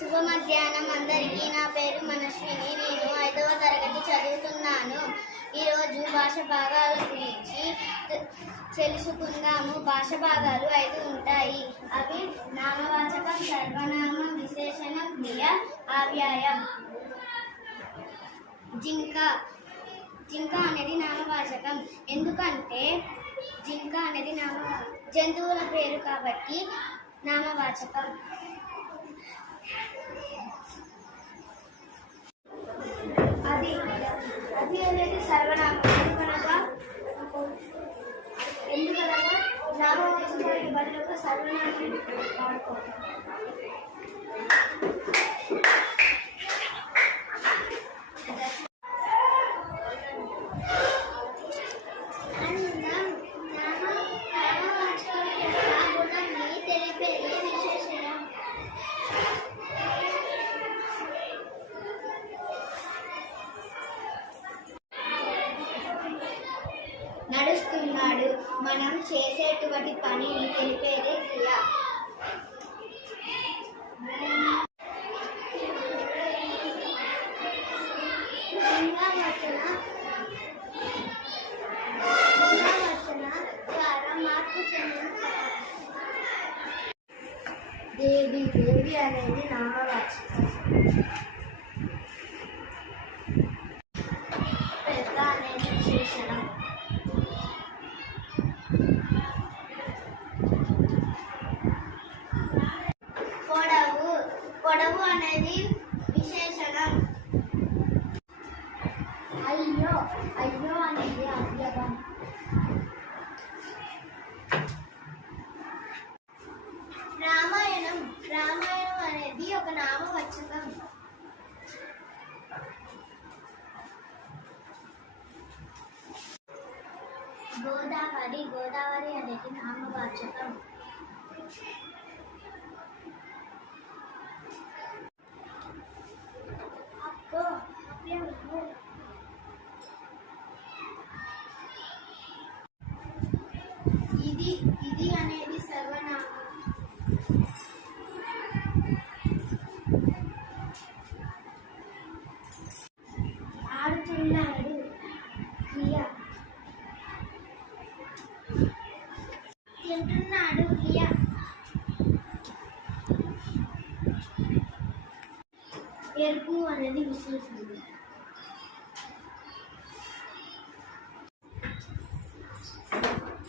శుభ మధ్యాహ్నం అందరికీ. నా పేరు మనస్విని నేను ఐదవ తరగతి చదువుతున్నాను. ఈరోజు భాష భాగాల గురించి తెలుసుకుందాము. భాష భాగాలు ఐదు ఉంటాయి. అవి నామవాచకం సర్వనామం విశేషణం క్రియ ఆవ్యాయం. జింక. జింక అనేది నామవాచకం. ఎందుకంటే జింక అనేది నామ జంతువుల పేరు కాబట్టి నామవాచకం. నడుస్తున్నాడు. మనం చేసేటువంటి పనిని తెలిపే దేవి దేవి అనేది నామవాచకం. పెద్ద అనేది విశేషణం పొడవు పొడవు అనేది విశేష అయ్యో అనేది అవ్యవం రామాయణం రామాయణం అనేది ఒక నామవచకం గోదావరి గోదావరి అనేది నామవాచకం. ఇది అనేది సర్వనామం. ఆడుతున్నాడు క్రియ తింటున్నాడు క్రియ ఎరుపు అనేది విశేషం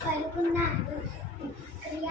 కలుపున్నాను. క్రియ